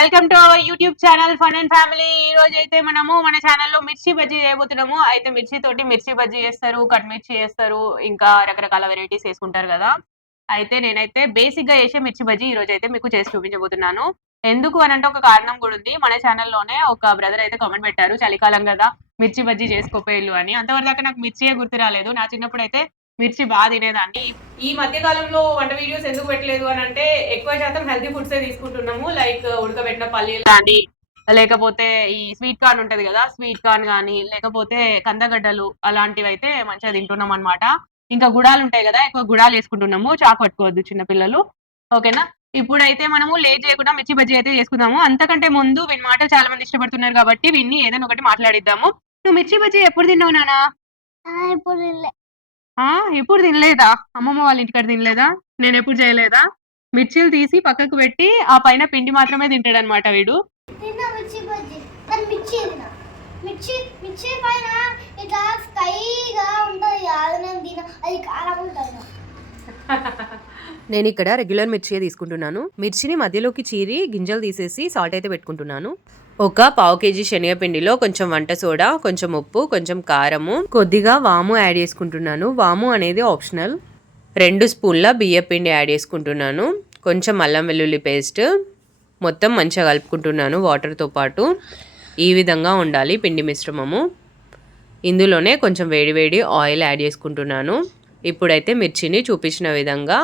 Welcome to our YouTube channel fun and family. ఈ రోజు అయితే మనము మన ఛానల్లో మిర్చి బజ్జీ చేయబోతున్నాము. అయితే మిర్చి తోటి మిర్చి బజ్జీ చేస్తారు, కట్ మిర్చి చేస్తారు, ఇంకా రకరకాల వెరైటీస్ వేసుకుంటారు కదా. అయితే నేనైతే బేసిక్ గా చేసే మిర్చి బజ్జీ ఈ రోజు అయితే మీకు చేసి చూపించబోతున్నాను. ఎందుకు అని అంటే ఒక కారణం కూడా ఉంది. మన ఛానల్లోనే ఒక బ్రదర్ అయితే కామెంట్ పెట్టారు, చలికాలం కదా మిర్చి బజ్జీ చేసుకోపోయిల్లు అని. అంతవరకు దాకా నాకు మిర్చియే గుర్తు రాలేదు. నా చిన్నప్పుడు అయితే మిర్చి బాగా తినేదాన్ని. ఈ మధ్య కాలంలో వంట వీడియోస్ ఎందుకు పెట్టలేదు అని అంటే ఎక్కువ శాతం హెల్తీ ఫుడ్స్ తీసుకుంటున్నాము. లైక్ ఉడకబెట్టిన పల్లీలు కానీ, లేకపోతే ఈ స్వీట్ కార్న్ ఉంటది కదా, స్వీట్ కార్న్ కానీ, లేకపోతే కందగడ్డలు అలాంటివి అయితే మంచిగా తింటున్నాం అనమాట. ఇంకా గుడాలు ఉంటాయి కదా, ఎక్కువ గుడాలు వేసుకుంటున్నాము. చాకు పట్టుకోవద్దు చిన్నపిల్లలు, ఓకేనా. ఇప్పుడైతే మనము లేట్ చేయకుండా మిర్చి బజ్జీ అయితే చేసుకుందాము. అంతకంటే ముందు వీని మాటలు చాలా మంది ఇష్టపడుతున్నారు కాబట్టి వీన్ని ఏదైనా ఒకటి మాట్లాడిద్దాము. నువ్వు మిర్చి బజ్జీ ఎప్పుడు తిన్నావు నానా? ఎప్పుడు తినలేదా? అమ్మమ్మ వాళ్ళ ఇంటికాడ తినలేదా? నేను ఎప్పుడు చేయలేదా? మిర్చీలు తీసి పక్కకు పెట్టి ఆ పైన పిండి మాత్రమే తింటాడనమాట వీడు. నేను ఇక్కడ రెగ్యులర్ మిర్చియే తీసుకుంటున్నాను. మిర్చిని మధ్యలోకి చీరి గింజలు తీసేసి సాల్ట్ అయితే పెట్టుకుంటున్నాను. ఒక పావు కేజీ శనగపిండిలో కొంచెం వంట సోడా, కొంచెం ఉప్పు, కొంచెం కారము, కొద్దిగా వాము యాడ్ చేసుకుంటున్నాను. వాము అనేది ఆప్షనల్. 2 స్పూన్ల బియ్య పిండి యాడ్ చేసుకుంటున్నాను. కొంచెం అల్లం వెల్లుల్లి పేస్ట్, మొత్తం మంచిగా కలుపుకుంటున్నాను వాటర్తో పాటు. ఈ విధంగా ఉండాలి పిండి మిశ్రమము. ఇందులోనే కొంచెం వేడివేడి ఆయిల్ యాడ్ చేసుకుంటున్నాను. ఇప్పుడైతే మిర్చిని చూపించిన విధంగా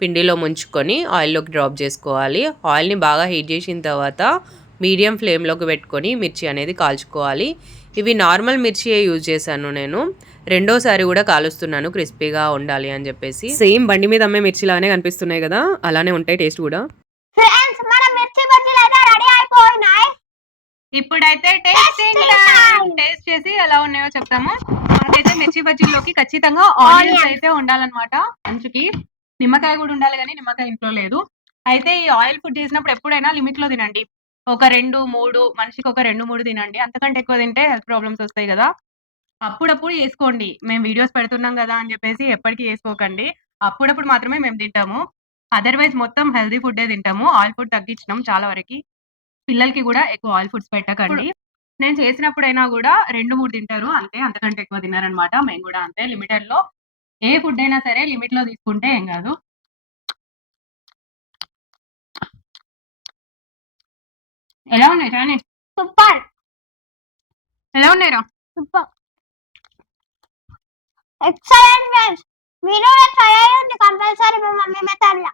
పిండిలో ముంచుకొని ఆయిల్లోకి డ్రాప్ చేసుకోవాలి. ఆయిల్ని బాగా హీట్ చేసిన తర్వాత మీడియం ఫ్లేమ్లోకి పెట్టుకొని మిర్చి అనేది కాల్చుకోవాలి. ఇవి నార్మల్ మిర్చియే యూజ్ చేశాను నేను. రెండోసారి కూడా కాలుస్తున్నాను క్రిస్పీగా ఉండాలి అని చెప్పేసి. సేమ్ బండి మీద అమ్మే మిర్చి లానే కనిపిస్తున్నాయి కదా, అలానే ఉంటాయి టేస్ట్ కూడా. ఇప్పుడైతే టేస్ట్ చేసి ఎలా ఉన్నాయో చెప్తాము. మనకైతే మిర్చి బజ్జీల్లోకి ఖచ్చితంగా ఆనియన్స్ అయితే ఉండాలన్నమాట. అంచుకి నిమ్మకాయ కూడా ఉండాలి, కానీ నిమ్మకాయ ఇంట్లో లేదు. అయితే ఈ ఆయిల్ ఫుడ్ చేసినప్పుడు ఎప్పుడైనా లిమిట్ లో తినండి. ఒక 2-3 మనిషికి ఒక 2-3 తినండి. అంతకంటే ఎక్కువ తింటే హెల్త్ ప్రాబ్లమ్స్ వస్తాయి కదా. అప్పుడప్పుడు చేసుకోండి. మేము వీడియోస్ పెడుతున్నాం కదా అని చెప్పేసి ఎప్పటికీ చేసుకోకండి. అప్పుడప్పుడు మాత్రమే మేము తింటాము. అదర్వైజ్ మొత్తం హెల్తీ ఫుడ్డే తింటాము. ఆయిల్ ఫుడ్ తగ్గించినాం చాలా వరకు. పిల్లలకి కూడా ఎక్కువ ఆయిల్ ఫుడ్స్ పెట్టకండి. నేను చేసినప్పుడైనా కూడా 2-3 తింటారు అంతే, అంతకంటే ఎక్కువ తిన్నారనమాట. మేము కూడా అంతే, లిమిటెడ్ లో. ఏ ఫుడ్ అయినా సరే లిమిట్ లో తీసుకుంటే ఏం కాదు. ఎలా ఉన్నాయి చాని? సూపర్. ఎలా ఉన్నాయిరా? Super, excellent friends. మీరు ట్రై చేయండి కంపల్సరీ మా మమ్మీ మెథడ్ లా.